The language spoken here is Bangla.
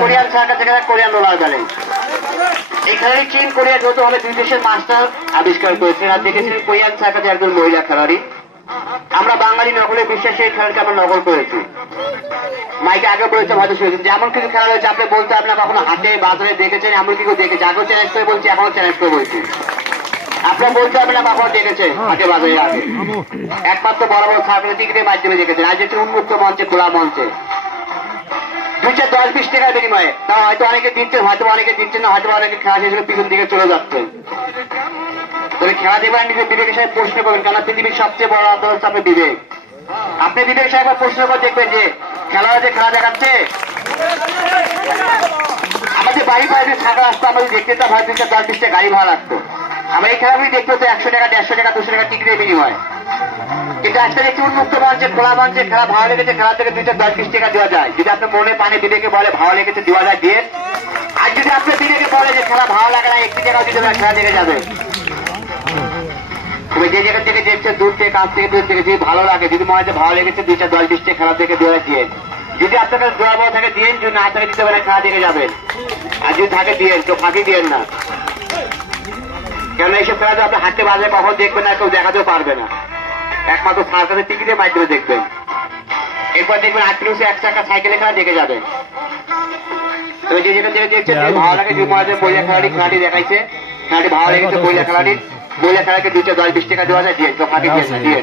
কোরিয়ান সার্কাস এখানে কোরিয়ান রোলার ব্যালেন্স। এখানে চীন কোরিয়া যৌথ ভাবে দুই দেশের মাস্টার আবিষ্কার করেছে। আর দেখেছিলেন কোরিয়ান সার্কাসে একজন মহিলা খেলোয়াড়ি। আমরা বাঙালি নকলে বিশ্বাসে এই খেলাকে আমরা নকল করেছি। মাইকে আগে বলেছে হয়তো শুনেছেন যে এমন কিছু খেলা রয়েছে আপনি বলতে আপনার কখনো হাটে বাজারে দেখেছেন, এমন কিছু দেখেছি। আগেও চ্যালেঞ্জ করে বলছি, এখনো চ্যালেঞ্জ করে বলছি, আপনার বলতে হবে না কখনো দেখেছেন হাটে বাজারে আগে। একমাত্র বড় বড় সার্কাস টিকিটের মাধ্যমে দেখেছেন। আজ হচ্ছে উন্মুক্ত মঞ্চে, খোলা মঞ্চে 2-10-20 টাকার বিনিময়ে। তাও হয়তো অনেকে দিচ্ছেন, হয়তো অনেকে দিচ্ছেন না, হয়তো অনেকে খেলা শেষ পিছন দিকে চলে যাচ্ছেন। তবে খেলা দেবেন নিজের বিবেকের সাহেব প্রশ্ন করবেন, কারণ পৃথিবীর সবচেয়ে বড় আন্দোলন হচ্ছে আপনার বিবেক। আপনি বিবেক সাহেব প্রশ্ন করে দেখবেন যে খেলোয়াড় যে খেলা দেখাচ্ছে, আমাদের বাড়ি বাইরে থাকা আসতো, আমাদের দেখতে তো হয়তো 10-20 টাকা গাড়ি ভাড়া লাগতো। আমরা এই খেলাগুলি দেখতে হতো 100 টাকা, 150 টাকা, 200 টাকা টিকিটের বিনিময়। কিন্তু আজকে দেখছি উন্মুক্ত মঞ্চে, খোলা মঞ্চে খেলা ভালো লেগেছে, খেলা থেকে 2-10-20 টাকা দেওয়া যায়। যদি আপনার মনে পানে বিবেকে বলে ভালো লেগেছে দেওয়া যায় দিয়ে। আর যদি আপনার বিবেকে বলে যে খেলা ভালো লাগে না, 1 টাকাও দিতে পারে, খেলা দেখে যাবে। তুমি যে জায়গা থেকে দেখছেন, দূর থেকে, কাছ থেকে, দূর থেকে, যদি ভালো লাগে, যদি মনে হয় ভালো লেগেছে 2-10-20 টাকা খেলা থেকে দেওয়া দিয়ে। যদি আপনার কাছে দোয়া বড় থাকে দিয়েন, যদি না থাকে দিতে পারে খেলা দেখে যাবেন। আর যদি থাকে দিয়েন, কেউ ফাঁকি দিয়েন না। কেন এইসব খেলা আপনি হাঁটতে বাজারে কখন দেখবেন না, কেউ দেখাতেও পারবে না। একমাত্র সার্কাসের টিকিটের মাধ্যমে দেখবেন। এরপর দেখবেন 8 কিলো 1 টাকা সাইকেলে খেলা দেখে যাবেন। তবে যে যেখান থেকে দেখছেন ভালো লাগে, যে মনে হয় বইয়া খেলাটি দেখাইছে, খেলাটি ভালো লেগেছে, বইয়া খেলাকে 2-10-20 টাকা দেওয়া যায় দিয়ে, তো ফাঁকি দিয়ে